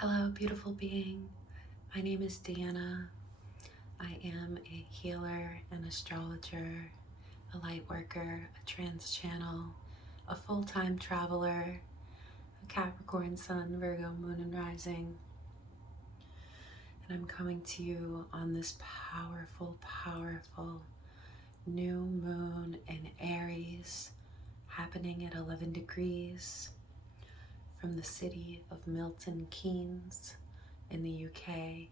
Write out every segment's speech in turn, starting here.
Hello, beautiful being. My name is Deanna. I am a healer, an astrologer, a light worker, a trance channel, a full-time traveler, a Capricorn Sun, Virgo Moon and Rising. And I'm coming to you on this powerful new moon in Aries, happening at 11 degrees from the city of Milton Keynes in the UK,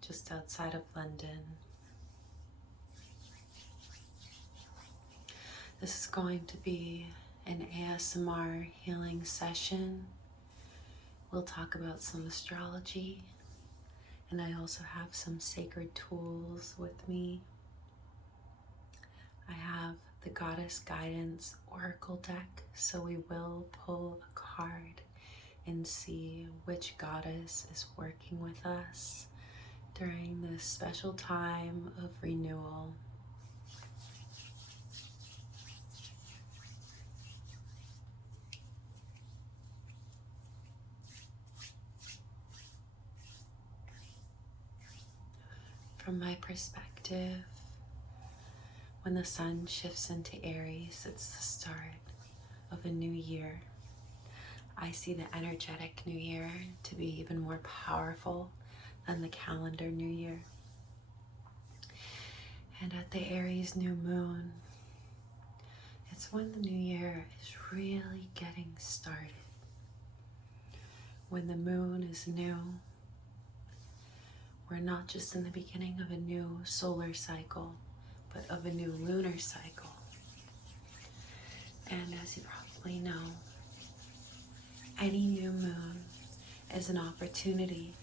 just outside of London. This is going to be an ASMR healing session. We'll talk about some astrology, and I also have some sacred tools with me. I have the Goddess Guidance Oracle deck, so we will pull a card and see which goddess is working with us during this special time of renewal. From my perspective, when the sun shifts into Aries, it's the start of a new year. I see the energetic new year to be even more powerful than the calendar new year. And at the Aries New Moon, it's when the new year is really getting started. When the moon is new, we're not just in the beginning of a new solar cycle, but of a new lunar cycle. And as you probably know, any new moon is an opportunity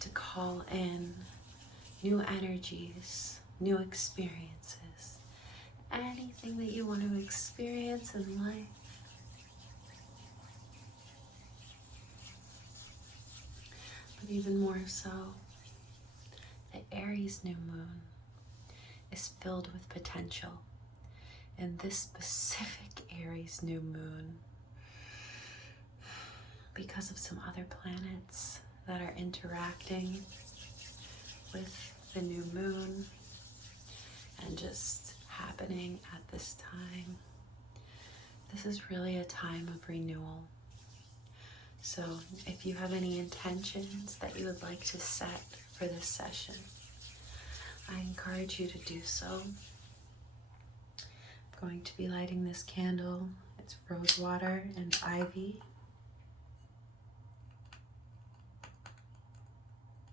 to call in new energies, new experiences, anything that you want to experience in life. But even more so, the Aries new moon is filled with potential. And this specific Aries new moon, because of some other planets that are interacting with the new moon and just happening at this time, this is really a time of renewal. So if you have any intentions that you would like to set for this session, I encourage you to do so. I'm going to be lighting this candle. It's rose water and ivy.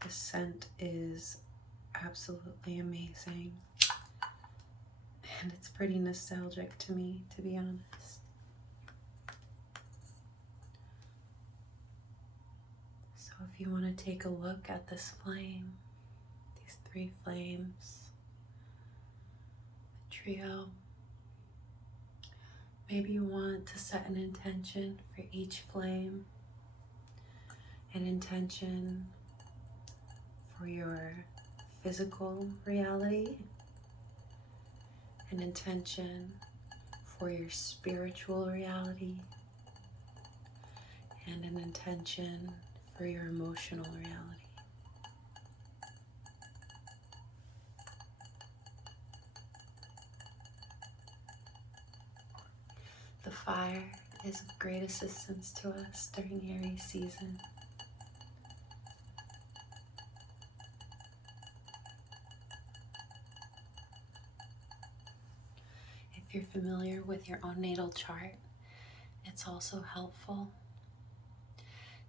The scent is absolutely amazing, and it's pretty nostalgic to me, to be honest. So if you want to take a look at this flame, these three flames, the trio, maybe you want to set an intention for each flame, an intention for your physical reality, an intention for your spiritual reality, and an intention for your emotional reality. The fire is of great assistance to us during Aries season. If you're familiar with your own natal chart, it's also helpful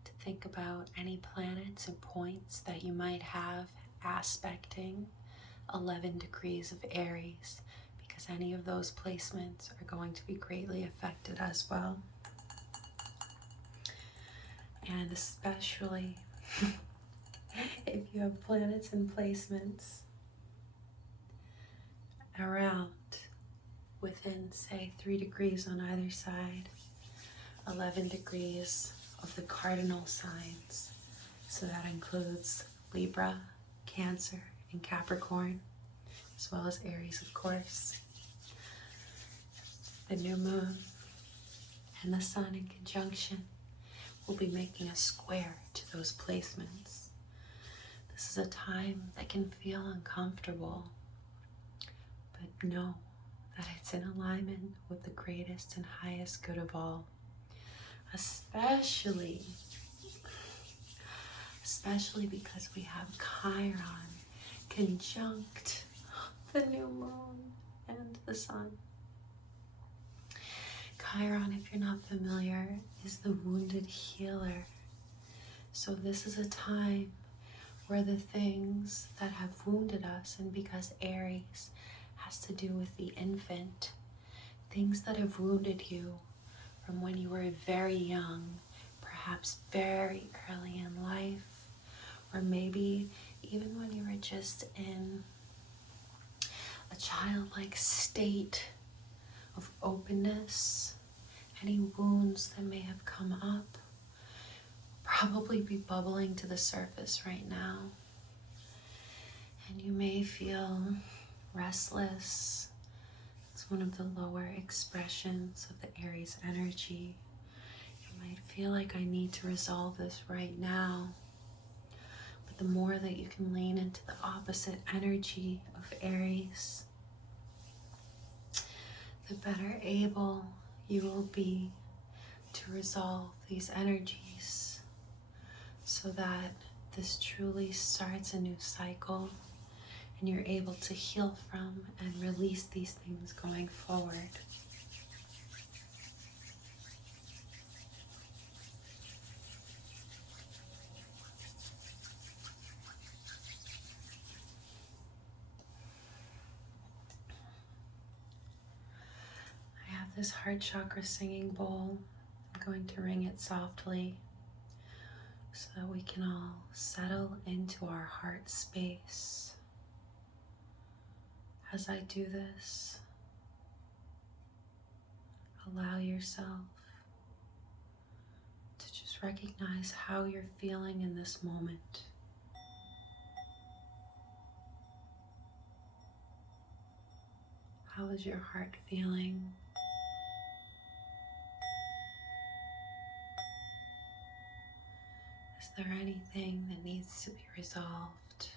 to think about any planets and points that you might have aspecting 11 degrees of Aries, because any of those placements are going to be greatly affected as well. And especially if you have planets and placements around within, say, 3 degrees on either side, 11 degrees of the cardinal signs. So that includes Libra, Cancer, and Capricorn, as well as Aries, of course. The new moon and the sun in conjunction will be making a square to those placements. This is a time that can feel uncomfortable, but know that it's in alignment with the greatest and highest good of all, especially because we have Chiron conjunct the new moon and the sun. Chiron, if you're not familiar, is the wounded healer. So this is a time where the things that have wounded us, and because Aries has to do with the infant, things that have wounded you from when you were very young, perhaps very early in life, or maybe even when you were just in a childlike state of openness, any wounds that may have come up probably be bubbling to the surface right now. And you may feel restless. It's one of the lower expressions of the Aries energy. You might feel like I need to resolve this right now. But the more that you can lean into the opposite energy of Aries, the better able you will be to resolve these energies so that this truly starts a new cycle and you're able to heal from and release these things going forward. I have this heart chakra singing bowl. I'm going to ring it softly so that we can all settle into our heart space. As I do this, allow yourself to just recognize how you're feeling in this moment. How is your heart feeling? Is there anything that needs to be resolved?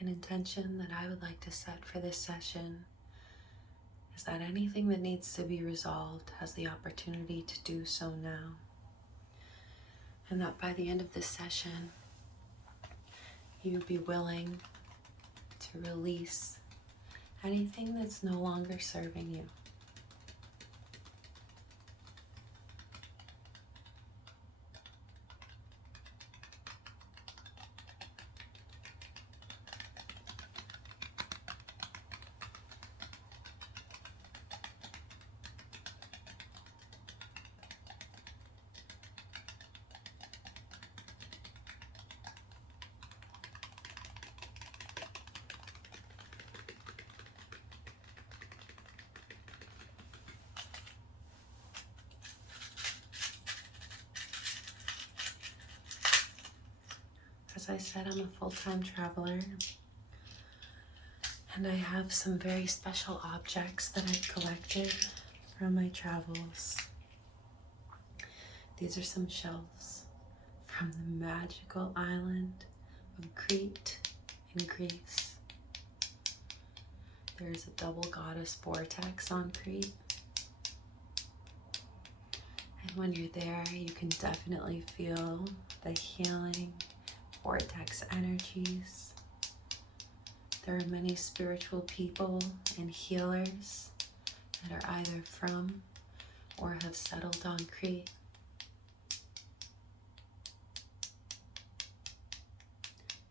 An intention that I would like to set for this session is that anything that needs to be resolved has the opportunity to do so now. And that by the end of this session, you be willing to release anything that's no longer serving you. As I said, I'm a full-time traveler, and I have some very special objects that I've collected from my travels. These are some shells from the magical island of Crete in Greece. There's a double goddess vortex on Crete. And when you're there, you can definitely feel the healing vortex energies. There are many spiritual people and healers that are either from or have settled on Crete.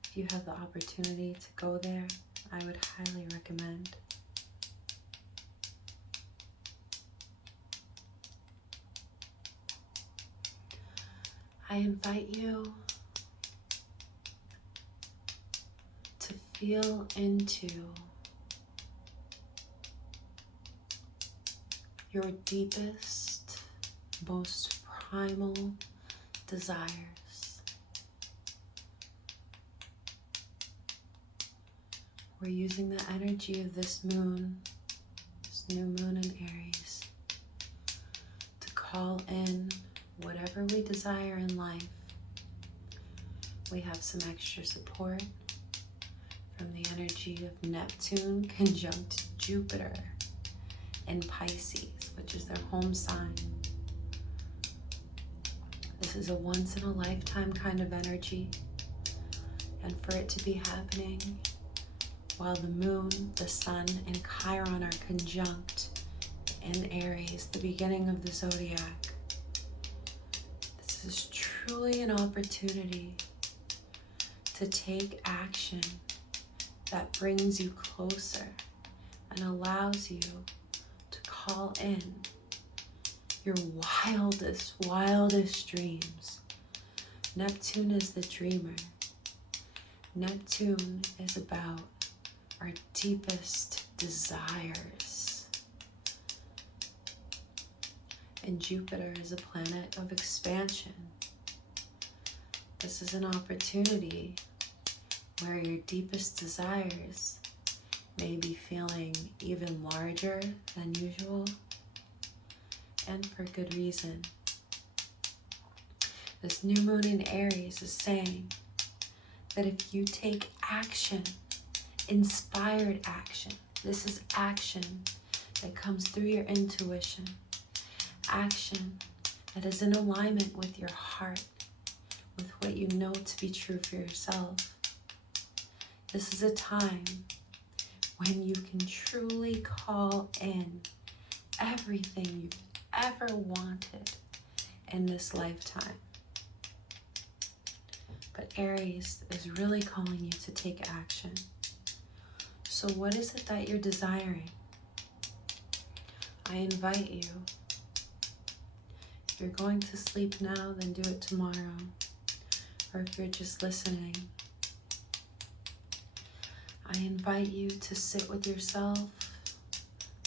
If you have the opportunity to go there, I would highly recommend. I invite you to feel into your deepest, most primal desires. We're using the energy of this moon, this new moon in Aries, to call in whatever we desire in life, we have some extra support from the energy of Neptune conjunct Jupiter in Pisces, which is their home sign. This is a once-in-a-lifetime kind of energy, and for it to be happening while the moon, the sun, and Chiron are conjunct in Aries, the beginning of the zodiac, this is truly an opportunity to take action that brings you closer and allows you to call in your wildest dreams. Neptune is the dreamer. Neptune is about our deepest desires. And Jupiter is a planet of expansion. This is an opportunity where your deepest desires may be feeling even larger than usual, and for good reason. This new moon in Aries is saying that if you take action, inspired action, this is action that comes through your intuition, action that is in alignment with your heart, with what you know to be true for yourself. This is a time when you can truly call in everything you've ever wanted in this lifetime. But Aries is really calling you to take action. So what is it that you're desiring? I invite you, if you're going to sleep now, then do it tomorrow. Or if you're just listening, I invite you to sit with yourself,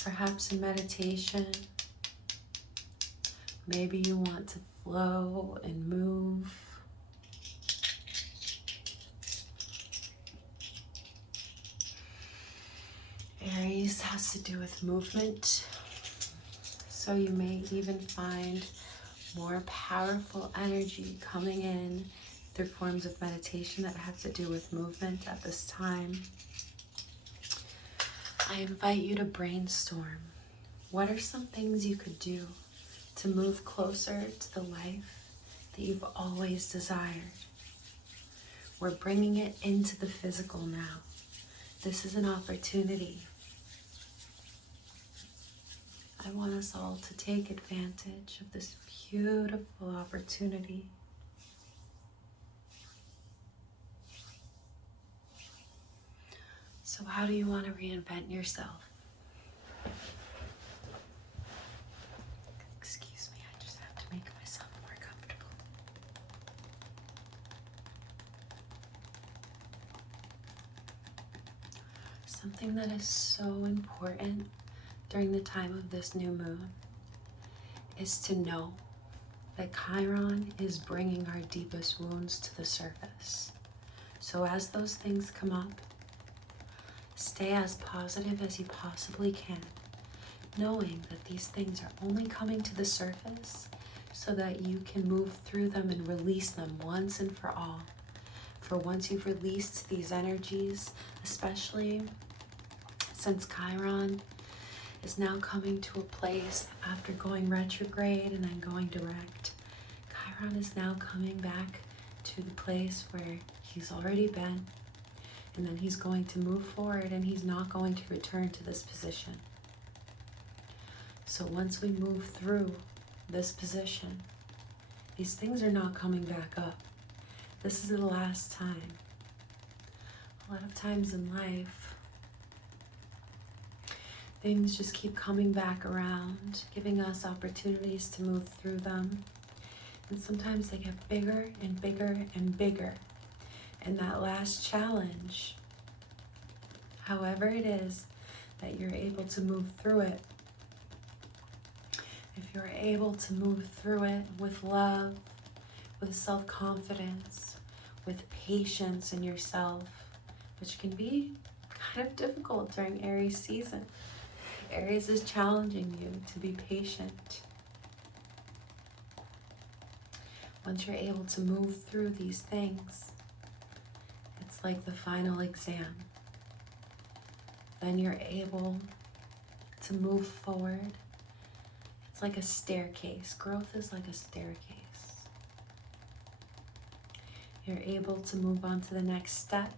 perhaps in meditation. Maybe you want to flow and move. Aries has to do with movement, so you may even find more powerful energy coming in through forms of meditation that have to do with movement at this time. I invite you to brainstorm. What are some things you could do to move closer to the life that you've always desired? We're bringing it into the physical now. This is an opportunity. I want us all to take advantage of this beautiful opportunity. So how do you want to reinvent yourself? Excuse me, I just have to make myself more comfortable. Something that is so important during the time of this new moon is to know that Chiron is bringing our deepest wounds to the surface. So as those things come up, stay as positive as you possibly can, knowing that these things are only coming to the surface so that you can move through them and release them once and for all. For once you've released these energies, especially since Chiron is now coming to a place after going retrograde and then going direct, Chiron is now coming back to the place where he's already been, and then he's going to move forward and he's not going to return to this position. So once we move through this position, these things are not coming back up. This is the last time. A lot of times in life, things just keep coming back around, giving us opportunities to move through them. And sometimes they get bigger and bigger and bigger. And that last challenge, however it is that you're able to move through it, if you're able to move through it with love, with self-confidence, with patience in yourself, which can be kind of difficult during Aries season. Aries is challenging you to be patient. Once you're able to move through these things, it's like the final exam. Then you're able to move forward. It's like a staircase. Growth is like a staircase. You're able to move on to the next step,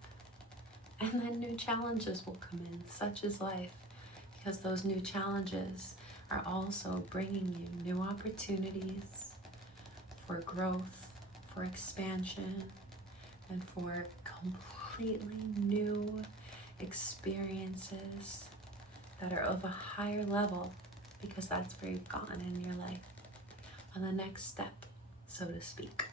and then new challenges will come in, such is life, because those new challenges are also bringing you new opportunities for growth, for expansion, and for completely new experiences that are of a higher level, because that's where you've gone in your life, on the next step, so to speak.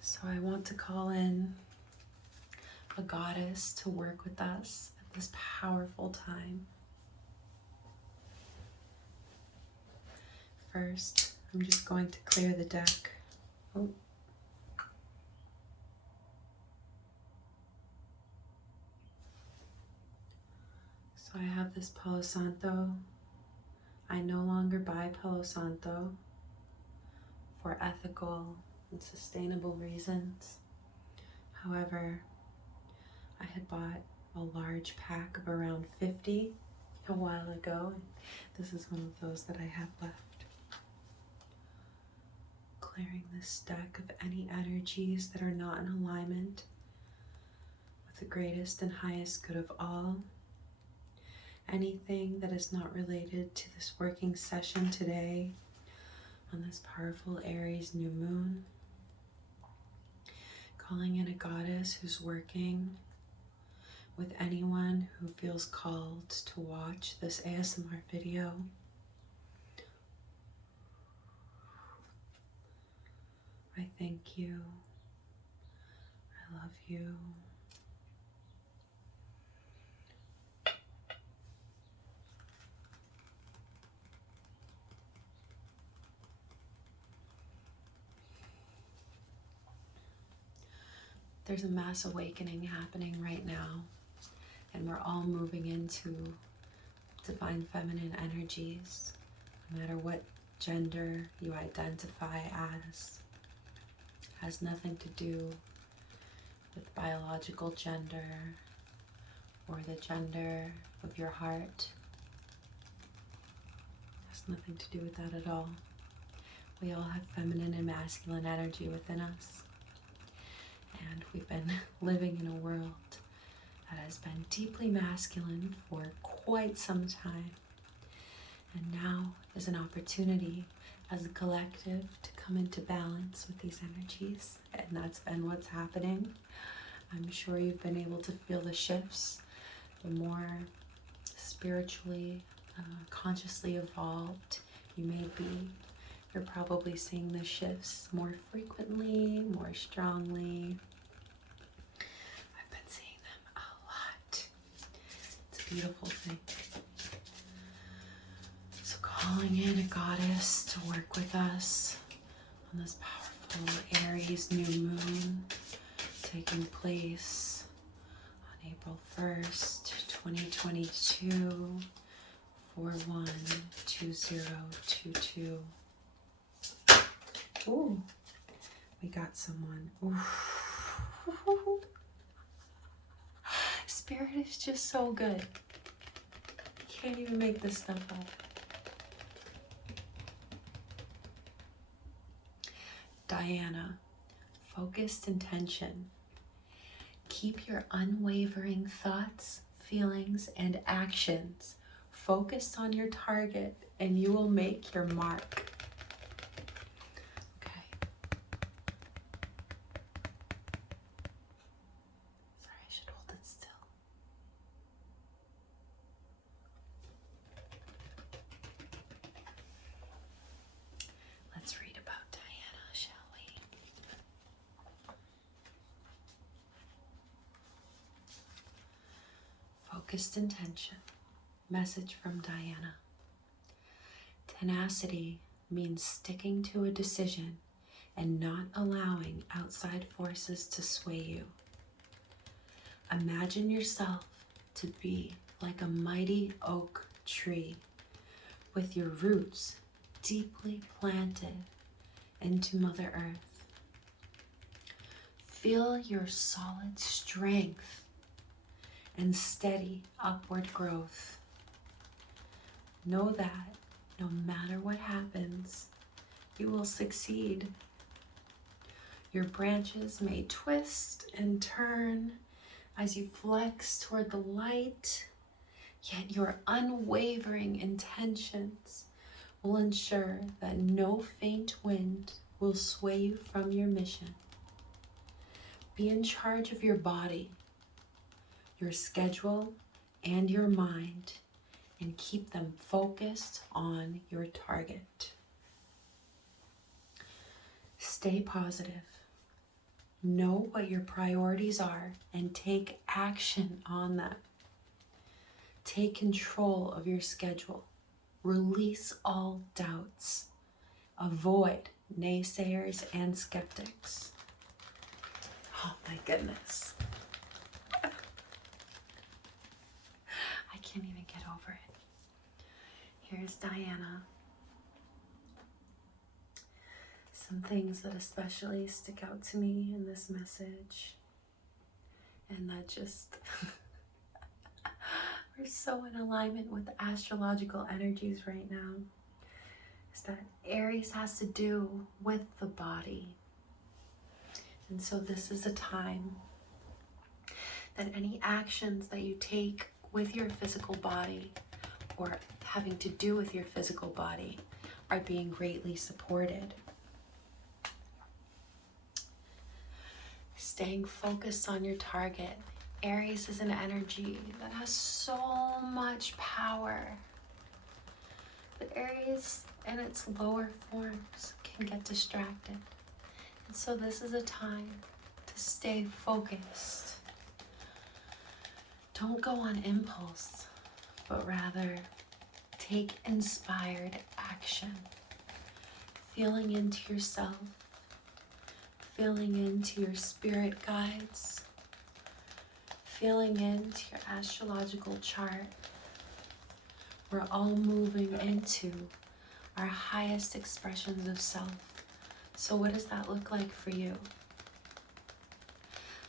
So I want to call in a goddess to work with us at this powerful time. First, I'm just going to clear the deck. Oh. So I have this Palo Santo. I no longer buy Palo Santo for ethical and sustainable reasons. However, I had bought a large pack of around 50 a while ago. This is one of those that I have left. Clearing this deck of any energies that are not in alignment with the greatest and highest good of all. Anything that is not related to this working session today on this powerful Aries New Moon. Calling in a goddess who's working with anyone who feels called to watch this ASMR video. I thank you. I love you. There's a mass awakening happening right now, and we're all moving into divine feminine energies, no matter what gender you identify as. It has nothing to do with biological gender or the gender of your heart. It has nothing to do with that at all. We all have feminine and masculine energy within us. And we've been living in a world that has been deeply masculine for quite some time. And now is an opportunity as a collective to come into balance with these energies. And that's been what's happening. I'm sure you've been able to feel the shifts. The more spiritually, consciously evolved you may be, you're probably seeing the shifts more frequently, more strongly. I've been seeing them a lot. It's a beautiful thing. So calling in a goddess to work with us on this powerful Aries New Moon taking place on April 1st, 2022, 412022. Ooh, we got someone. Ooh. Spirit is just so good. You can't even make this stuff up. Diana, focused intention. Keep your unwavering thoughts, feelings, and actions focused on your target, and you will make your mark. Let's read about Diana, shall we? Focused intention. Message from Diana. Tenacity means sticking to a decision and not allowing outside forces to sway you. Imagine yourself to be like a mighty oak tree with your roots deeply planted into Mother Earth. Feel your solid strength and steady upward growth. Know that no matter what happens, you will succeed. Your branches may twist and turn as you flex toward the light, yet your unwavering intentions will ensure that no faint wind will sway you from your mission. Be in charge of your body, your schedule, and your mind, and keep them focused on your target. Stay positive. Know what your priorities are and take action on them. Take control of your schedule. Release all doubts. Avoid naysayers and skeptics. Oh my goodness. I can't even get over it. Here's Diana. Some things that especially stick out to me in this message, and that just we're so in alignment with the astrological energies right now, is that Aries has to do with the body. And so this is a time that any actions that you take with your physical body or having to do with your physical body are being greatly supported. Staying focused on your target. Aries is an energy that has so much power. But Aries in its lower forms can get distracted. And so this is a time to stay focused. Don't go on impulse, but rather take inspired action. Feeling into yourself, feeling into your spirit guides, feeling into your astrological chart. We're all moving into our highest expressions of self. So what does that look like for you?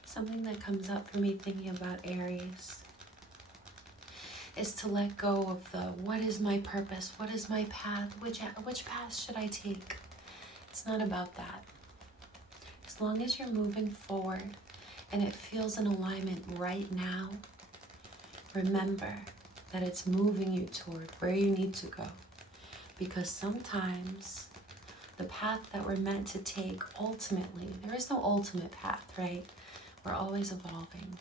Something that comes up for me thinking about Aries is to let go of the, what is my purpose? What is my path? Which path should I take? It's not about that. As long as you're moving forward and it feels in alignment right now, remember that it's moving you toward where you need to go. Because sometimes the path that we're meant to take, ultimately, there is no ultimate path, right? We're always evolving.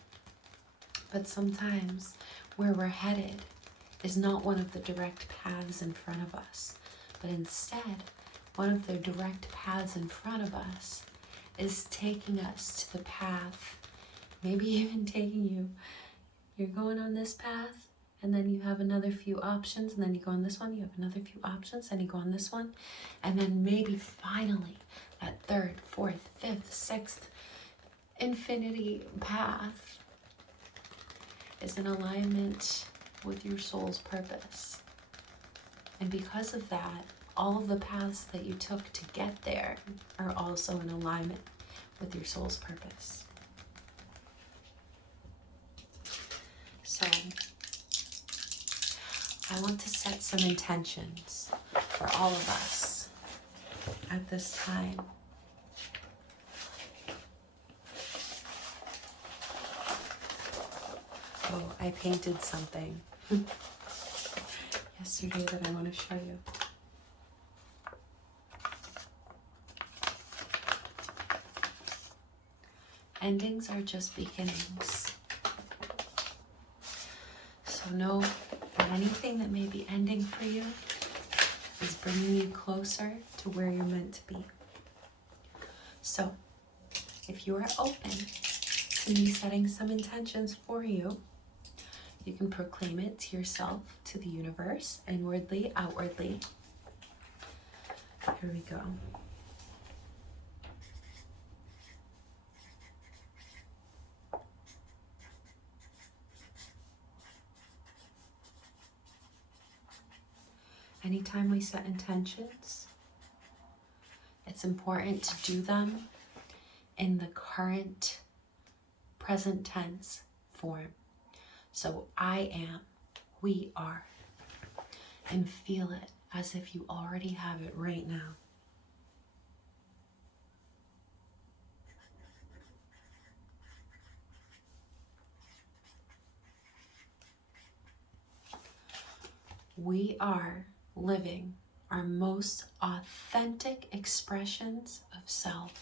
But sometimes where we're headed is not one of the direct paths in front of us, but instead, one of the direct paths in front of us is taking us to the path, maybe even taking you, you're going on this path, and then you have another few options, and then you go on this one, you have another few options, and you go on this one, and then maybe finally that third, fourth, fifth, sixth infinity path is in alignment with your soul's purpose. And because of that, all of the paths that you took to get there are also in alignment with your soul's purpose. So I want to set some intentions for all of us at this time. Oh, I painted something yesterday that I want to show you. Endings are just beginnings. So know that anything that may be ending for you is bringing you closer to where you're meant to be. So if you are open to me setting some intentions for you, you can proclaim it to yourself, to the universe, inwardly, outwardly. Here we go. Anytime we set intentions, it's important to do them in the current present tense form. So I am, we are, and feel it as if you already have it right now. We are living our most authentic expressions of self.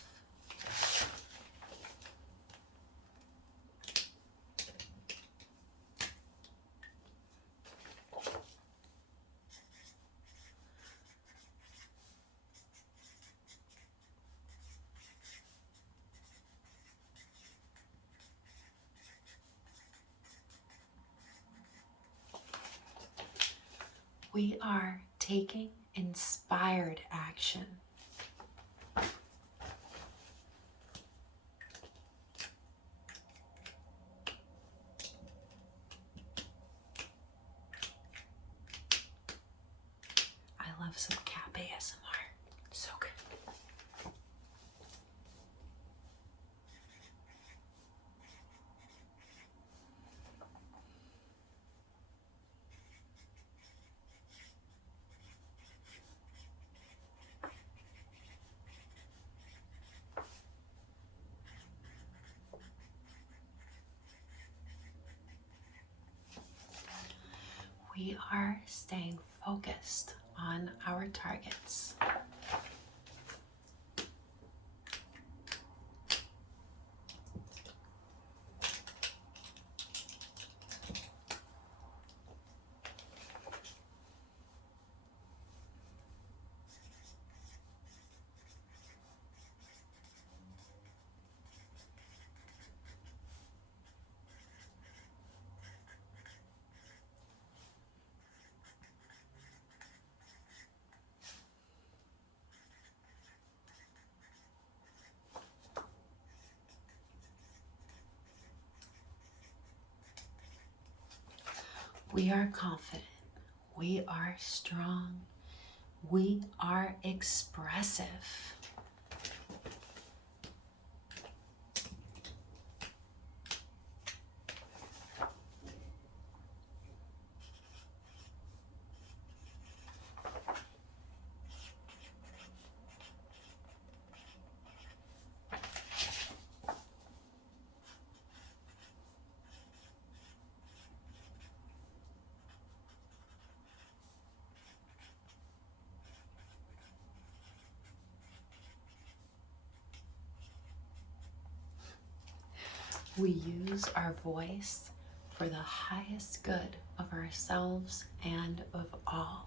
We are taking inspired action. I love some cat ASMR. So good. We are staying focused on our targets. We are confident. We are strong. We are expressive. We use our voice for the highest good of ourselves and of all.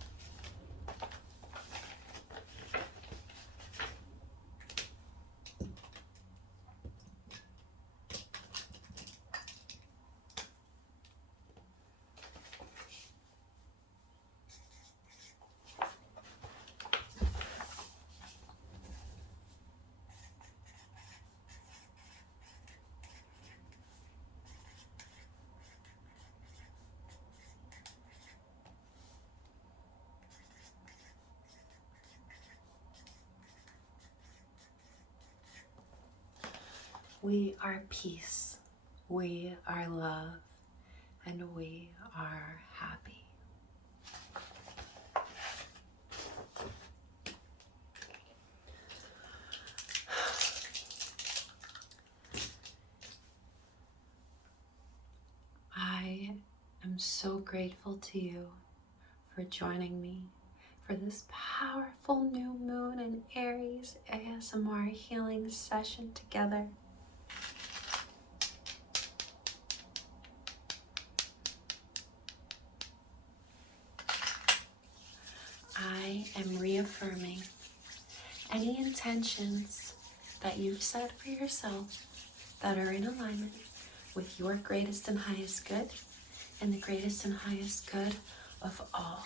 We are peace, we are love, and we are happy. I am so grateful to you for joining me for this powerful new moon and Aries ASMR healing session together. I am reaffirming any intentions that you've set for yourself that are in alignment with your greatest and highest good and the greatest and highest good of all.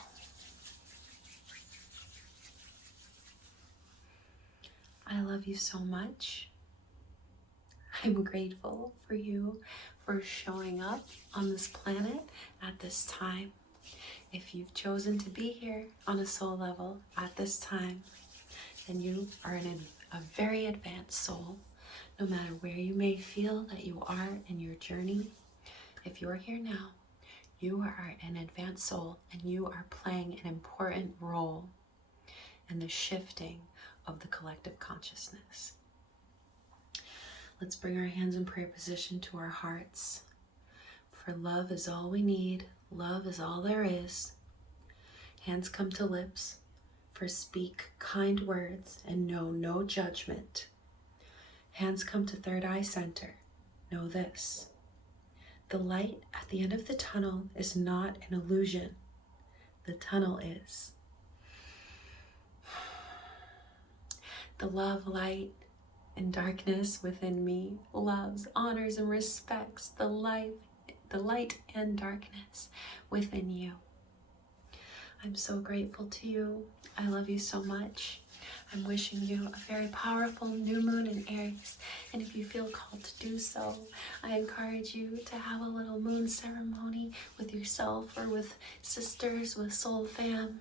I love you so much. I'm grateful for you for showing up on this planet at this time. If you've chosen to be here on a soul level at this time, then you are a very advanced soul. No matter where you may feel that you are in your journey, if you're here now, you are an advanced soul and you are playing an important role in the shifting of the collective consciousness. Let's bring our hands in prayer position to our hearts. For love is all we need. Love is all there is. Hands come to lips. For speak kind words and know no judgment. Hands come to third eye center. Know this. The light at the end of the tunnel is not an illusion. The tunnel is. The love, light, and darkness within me loves, honors, and respects the light and darkness within you. I'm so grateful to you. I love you so much. I'm wishing you a very powerful new moon in Aries. And if you feel called to do so, I encourage you to have a little moon ceremony with yourself or with sisters, with soul fam.